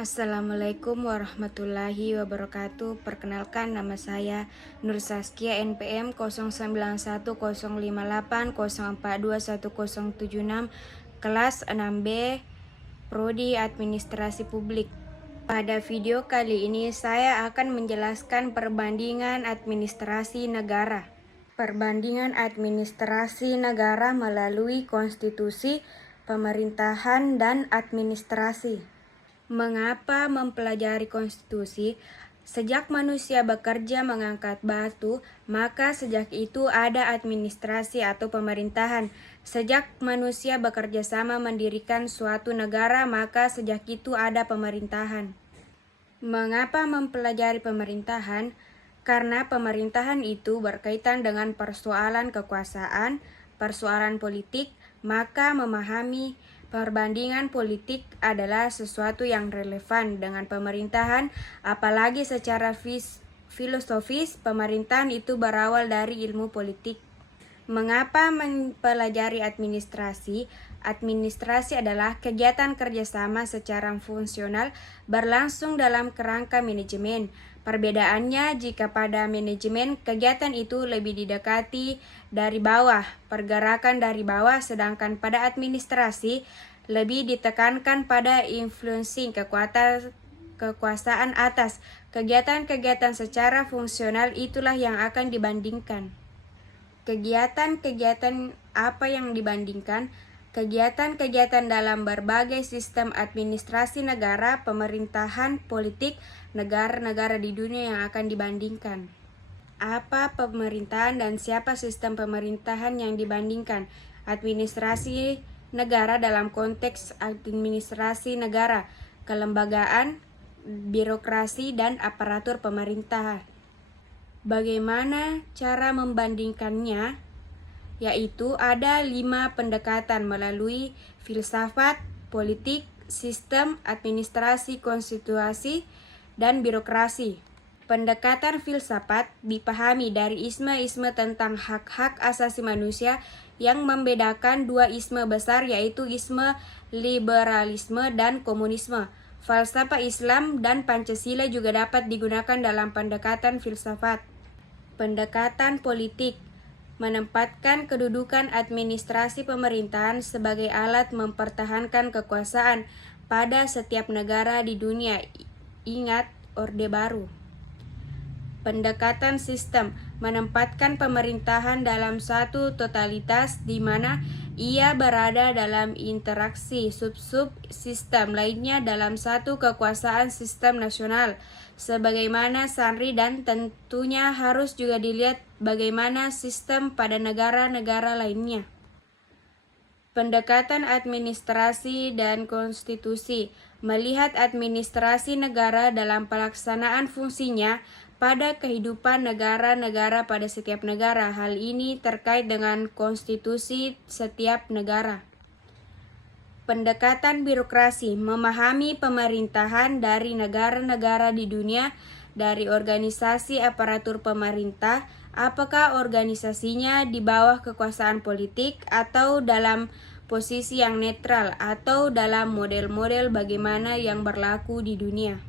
Assalamualaikum warahmatullahi wabarakatuh. Perkenalkan, nama saya Nur Saskia, NPM 091058042106, kelas 6B, Prodi Administrasi Publik. Pada video kali ini saya akan menjelaskan perbandingan administrasi negara. Perbandingan administrasi negara melalui konstitusi, pemerintahan, dan administrasi. Mengapa mempelajari konstitusi? Sejak manusia bekerja mengangkat batu, maka sejak itu ada administrasi atau pemerintahan. Sejak manusia bekerja sama mendirikan suatu negara, maka sejak itu ada pemerintahan. Mengapa mempelajari pemerintahan? Karena pemerintahan itu berkaitan dengan persoalan kekuasaan, persoalan politik, maka memahami perbandingan politik adalah sesuatu yang relevan dengan pemerintahan, apalagi secara filosofis pemerintahan itu berawal dari ilmu politik. Mengapa mempelajari administrasi? Administrasi adalah kegiatan kerjasama secara fungsional berlangsung dalam kerangka manajemen. Perbedaannya, jika pada manajemen kegiatan itu lebih didekati dari bawah, pergerakan dari bawah, sedangkan pada administrasi lebih ditekankan pada influencing kekuasaan atas. Kegiatan-kegiatan secara fungsional itulah yang akan dibandingkan. Kegiatan-kegiatan apa yang dibandingkan? Kegiatan-kegiatan dalam berbagai sistem administrasi negara, pemerintahan, politik, negara-negara di dunia yang akan dibandingkan. Apa pemerintahan dan siapa sistem pemerintahan yang dibandingkan? Administrasi negara dalam konteks administrasi negara, kelembagaan, birokrasi, dan aparatur pemerintahan. Bagaimana cara membandingkannya? Yaitu ada 5 pendekatan melalui filsafat, politik, sistem, administrasi, konstitusi, dan birokrasi. Pendekatan filsafat dipahami dari isme-isme tentang hak-hak asasi manusia yang membedakan dua isme besar, yaitu isme liberalisme dan komunisme. Falsafah Islam dan Pancasila juga dapat digunakan dalam pendekatan filsafat. Pendekatan politik menempatkan kedudukan administrasi pemerintahan sebagai alat mempertahankan kekuasaan pada setiap negara di dunia. Ingat, Orde Baru. Pendekatan sistem menempatkan pemerintahan dalam satu totalitas di mana ia berada dalam interaksi sub-sub sistem lainnya dalam satu kekuasaan sistem nasional, sebagaimana SANRI, dan tentunya harus juga dilihat bagaimana sistem pada negara-negara lainnya. Pendekatan administrasi dan konstitusi melihat administrasi negara dalam pelaksanaan fungsinya pada kehidupan negara-negara pada setiap negara. Hal ini terkait dengan konstitusi setiap negara. Pendekatan birokrasi memahami pemerintahan dari negara-negara di dunia, dari organisasi aparatur pemerintah, apakah organisasinya di bawah kekuasaan politik atau dalam posisi yang netral, atau dalam model-model bagaimana yang berlaku di dunia.